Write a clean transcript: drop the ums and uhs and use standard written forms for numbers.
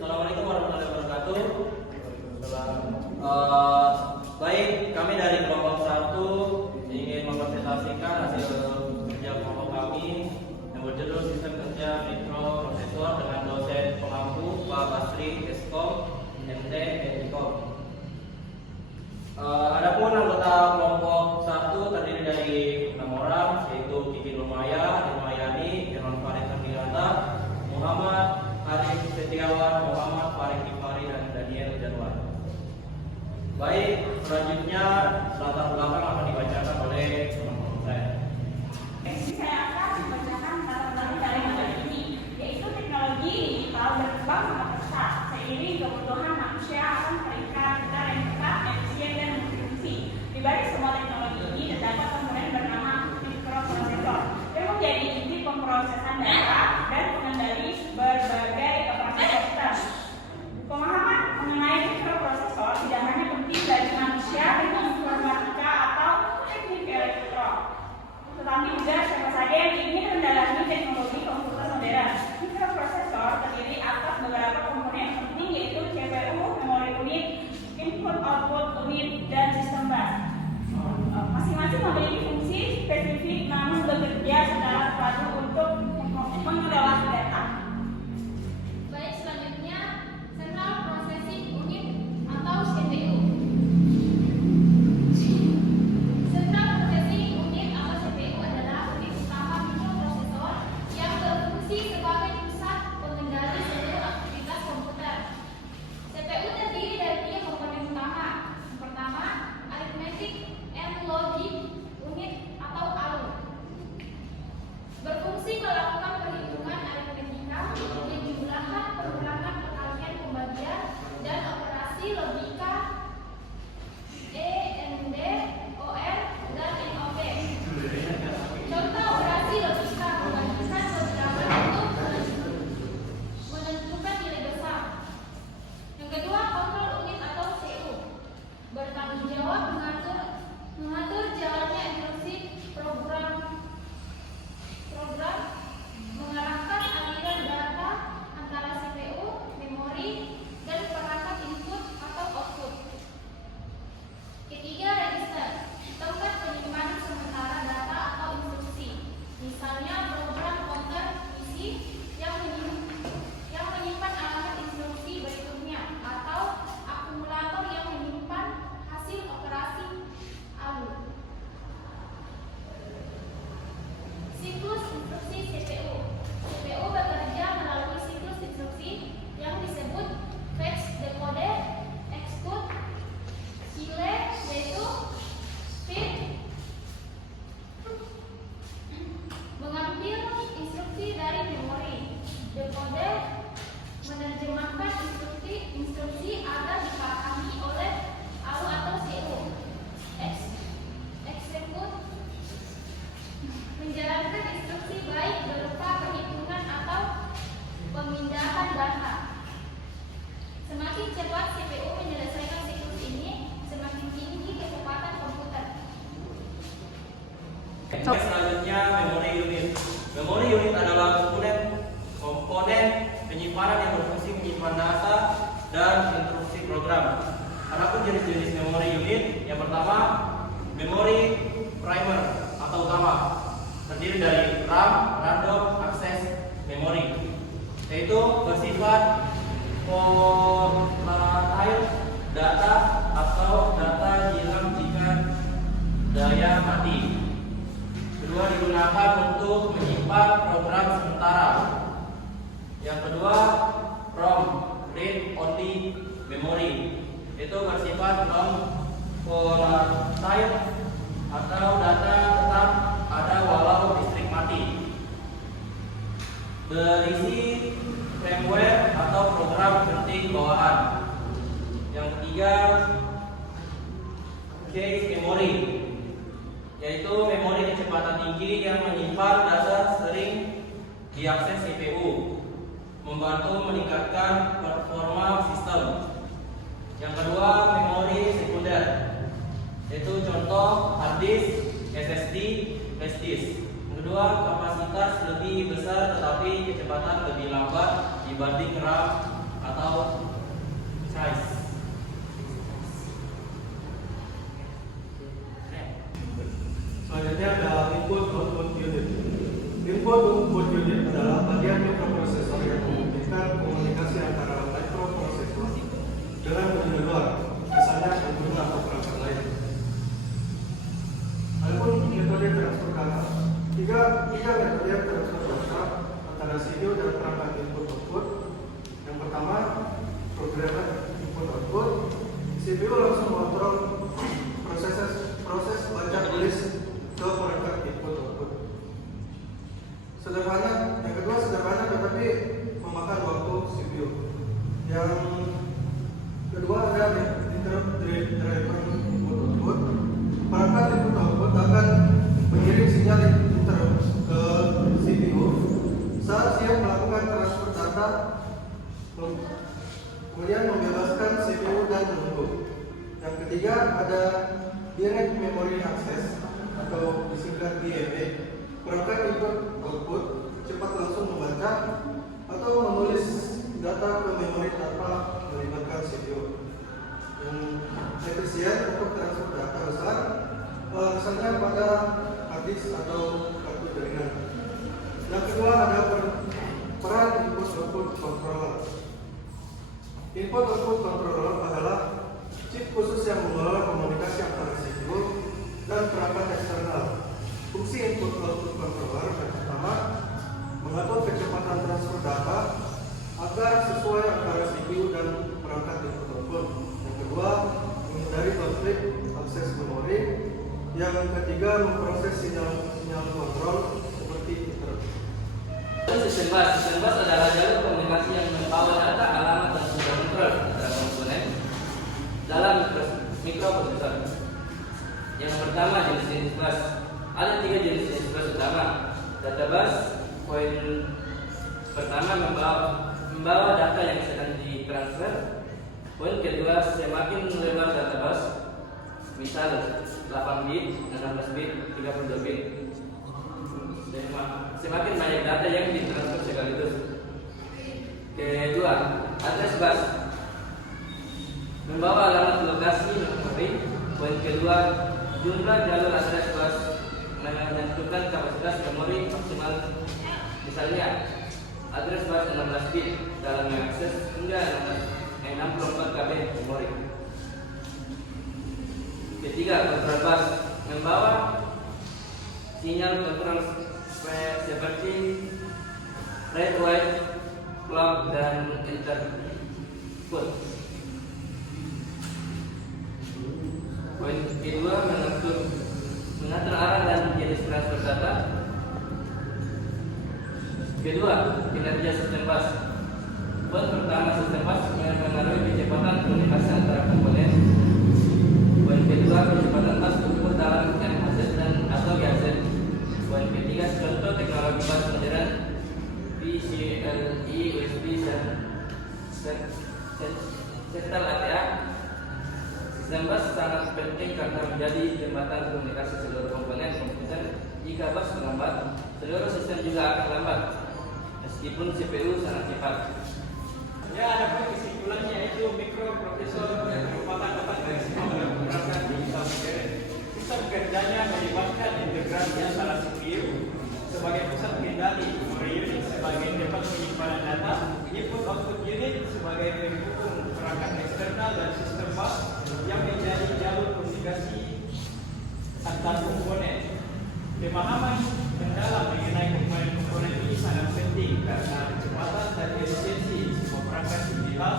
Assalamualaikum warahmatullahi wabarakatuh. Baik, kami dari kelompok 1 ingin mempresentasikan hasil kerja kelompok kami yang berjudul Sistem Kerja Mikroprosesor dengan dosen pengampu Pak Basri Eskom MT Edikom. Adapun anggota kelompok 1 terdiri dari 6 orang, yaitu Kiki Lumaya, Ilmayani, Irwan Farid Ardilata, Muhammad Arif Setiawan, Muhammad Farid Kifari, dan Daniel Jarwan. Baik, selanjutnya latar belakang akan dibacakan oleh teman-teman saya. Saya akan membacakan latar belakang dari materi ini, yaitu teknologi digital berkembang sangat pesat seiring kebutuhan manusia akan meningkat yang cepat, efisien, dan berfungsi. Di balik semua teknologi ini terdapat komponen bernama mikroprosesor yang menjadi inti pemrosesan data dan pengendali berbagai operasi sistem. Pemahaman mengenai mikroprosesor tidak hanya penting bagi manusia dengan informatika atau teknik elektro, tetapi juga siapa saja yang ingin mendalami teknologi komputer modern. Mikroprosesor terdiri atas beberapa komponen penting, yaitu CPU, memori unit, input-output unit, dan sistem bus. Masing-masing memiliki fungsi spesifik namun bekerja secara terpadu untuk mengelola data. Baik, selanjutnya Central Processing Unit atau CPU. Central Processing Unit atau CPU adalah unit utama mikroprosesor yang berfungsi sebagai pusat pengendali seluruh aktivitas komputer. CPU terdiri dari 3 komponen utama. Yang pertama, Arithmetic and Logic Unit atau ALU. Berfungsi melakukan perhitungan aritmetika, penjumlahan, pengulangan, perkalian, pembagian, dan operasi logika END, OR, dan NOP. Contoh operasi logika membandingkan beberapa untuk menentukan nilai besar. Yang kedua, kontrol unit atau CU. Bertanggung jawab mengatur jalannya instruksi program, mengarahkan aliran data antara CPU, memori, dan perangkat input atau output. Ketiga, register, tempat penyimpanan sementara data atau instruksi. Misalnya program counter PC yang menyimpan alamat instruksi berikutnya, atau akumulator yang menyimpan hasil operasi ALU. Siklus instruksi CPU. CPU bekerja melalui siklus instruksi yang disebut fetch, decode, execute, delay, yaitu feed, mengambil instruksi dari memori, decode, menerjemahkan instruksi agar dipahami oleh ALU atau CU, execute, menjalankan instruksi baik berupa perhitungan atau pemindahan data. Semakin cepat CPU menyelesaikan siklus ini, semakin tinggi kecepatan komputer. Selanjutnya, memori unit. Memori unit adalah komponen penyimpanan yang berfungsi menyimpan data dan instruksi program. Adapun jenis-jenis memori unit, yang pertama, memori primer atau utama, terdiri dari RAM, random access memory, yaitu bersifat volatile data atau data hilang jika daya mati. Kedua, digunakan untuk menyimpan program sementara. Yang kedua, ROM, read only memory, itu bersifat non volatile atau data tetap ada walau listrik mati. Berisi firmware atau program penting bawaan. Yang ketiga, cache memory, yaitu memori kecepatan tinggi yang menyimpan data sering diakses CPU, membantu meningkatkan performa sistem. Yang kedua, memori sekunder, yaitu contoh hard disk, SSD, flash disk. Yang kedua, kapasitas lebih besar tetapi kecepatan lebih lambat dibanding RAM atau Yang kedua ada interrupt driver input. Perangkat input output akan mengirim sinyal interrupt ke CPU saat siap melakukan transfer data, kemudian membebaskan CPU dan menunggu. Yang ketiga ada direct memory access atau disingkat DMA. Perangkat input output cepat langsung membaca atau menulis data ke memori tanpa melibatkan CPU. Yang efisien untuk transfer data besar, misalnya pada hard disk atau kartu jaringan. Yang kedua ada peran input output controller. Input output controller adalah chip khusus yang mengelola komunikasi antara CPU dan perangkat eksternal. Fungsi input output controller yang pertama mengatur kecepatan transfer data agar sesuai antara CPU dan perangkat input output. Yang kedua, menghindari konflik akses memori. Yang ketiga, memproses sinyal kontrol seperti interrupt. Sistem bus adalah jalur komunikasi yang membawa data, alamat, dan sumber kontrol antara komponen dalam mikroprosesor. Yang pertama, jenis bus. Ada 3 jenis bus utama. Data bus, poin pertama membawa data yang sedang ditransfer. Poin kedua, semakin lebar data bus, misal 8 bit, 16 bit, 32 bit. Semakin banyak data yang ditransfer sekaligus. Kedua, address bus membawa alamat lokasi memori. Poin kedua, jumlah jalur address bus menentukan kapasitas memori maksimal. Misalnya, address bus 16 bit dalam mengakses hingga 64 KB memori. Ketiga, control bus membawa sinyal kontrol seperti read, write, clock, dan interput. Poin kedua, mengatur arah dan jenis transfer data. Kedua, kinerja sistem bus. Poin pertama, sistem bus mengaruhi kecepatan komunikasi antara komponen. Poin kedua, kecepatan bus ukur dalam MHZ dan atau GHZ. Poin ketiga, contoh teknologi bus modern PCIe, USB, Central ATA. Sistem bus sangat penting karena menjadi jembatan komunikasi seluruh komponen komputer. Jika bus terlambat, seluruh sistem juga akan lambat, meskipun CPU sangat cepat. Ya, ada pun kesimpulannya yaitu mikroprosesor merupakan otak dari semua perangkat digital modern. Sistem kerjanya melibatkan integrasi antara CPU sebagai pusat kendali, memory unit sebagai tempat penyimpanan data, input output unit sebagai penghubung perangkat eksternal, dan sistem bus yang menjadi jalur komunikasi antar komponen. Pemahaman mendalam mengenai komponen-komponen ini sangat penting karena kecepatan dan efisiensi semua perangkat digital